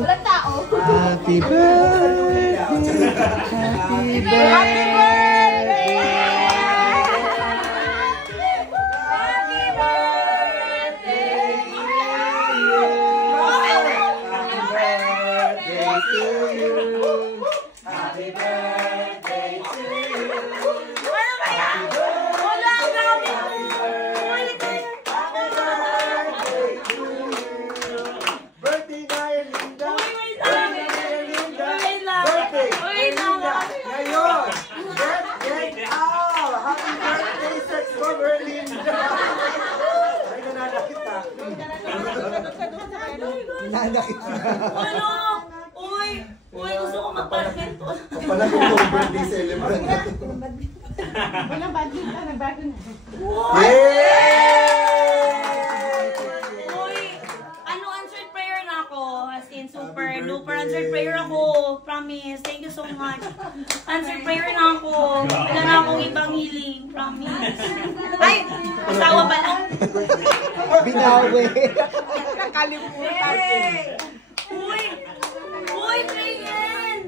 Walang tao. Happy birthday. Happy birthday. Nanakit na. Ano? Uy! Uy, gusto ko magparket to. Pala yung birthday celebrant natin. Walang badminton ka, nag-badminton. Uy! Ano, answered prayer na ako. As in, super duper answered prayer ako. Promise. Thank you so much. Answered prayer na ako. Wala na akong ibang healing. Promise. Ay! Asawa pala. Binawi. Kakalimutan. Uy! Uy, Brian!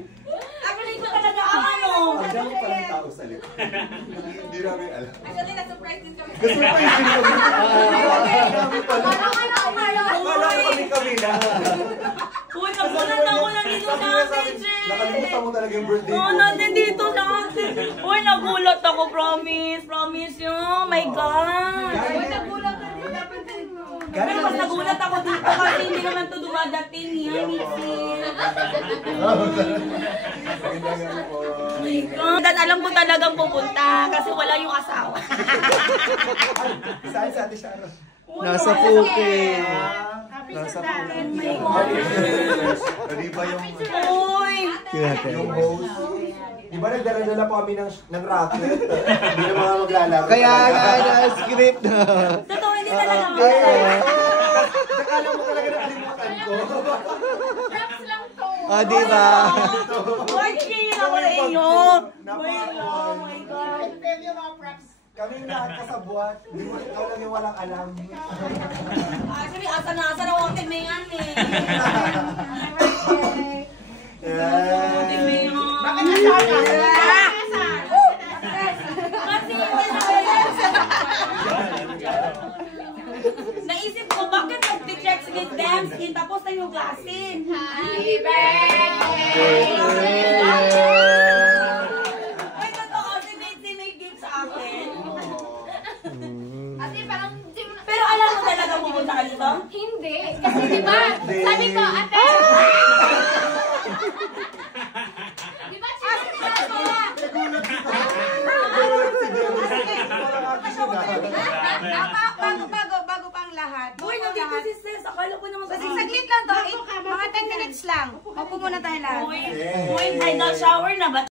Actually, ko talaga ang ano. Ang dami palang tao sa likod. Hindi namin alam. Actually, na-surprise din kami. Surprise din kami. Wala kami na. Uy, nagulat ako lang dito sa akin, Jay! Nakalimutan mo talaga yung birthday ko. Oo, natin dito sa akin. Uy, nagulat ako, promise. Promise yun. My God. Uy, nagulat ka din. Dapat din mo. Pero mas nagulat ako dito kasi hindi naman ito dumadating. Yan, Mitzi. Oh my God. Dan alam ko talagang pupunta kasi wala yung asawa. Saan sa Ate Sharon? Nasa Phuket. Nasa Phuket. Di ba yung Uy! host? Di ba nagdala-dala po kami ng racket? Hindi na mga maglalaro. Kaya nga na-script na. Totoo, hindi talaga. Akala mo talaga nakalimutan ko. Props lang to. Di ba? Uy, kinihin ako sa inyo. Wait lang, oh my God. Preview mga props. Kaming lahat kasabwat. Di mo ikaw lang yung walang alam. Actually, asa na ako timingan eh. Timingan. Bakit nasana? Kasi naisip ko, bakit nag-check with them skin tapos na yung klase? Happy birthday! Ay, totoo, si Betsy may gift sa akin. Kasi parang, Pero alam mo talaga pupunta ka dito? hindi. Kasi diba, sabi ko, ate, diba, bago pa ang lahat. Uy, nandito si Sis. Akala ko naman Kasi saglit lang to, mga 10 minutes lang. Opo muna tayo lahat. Uy, bridal shower na ba?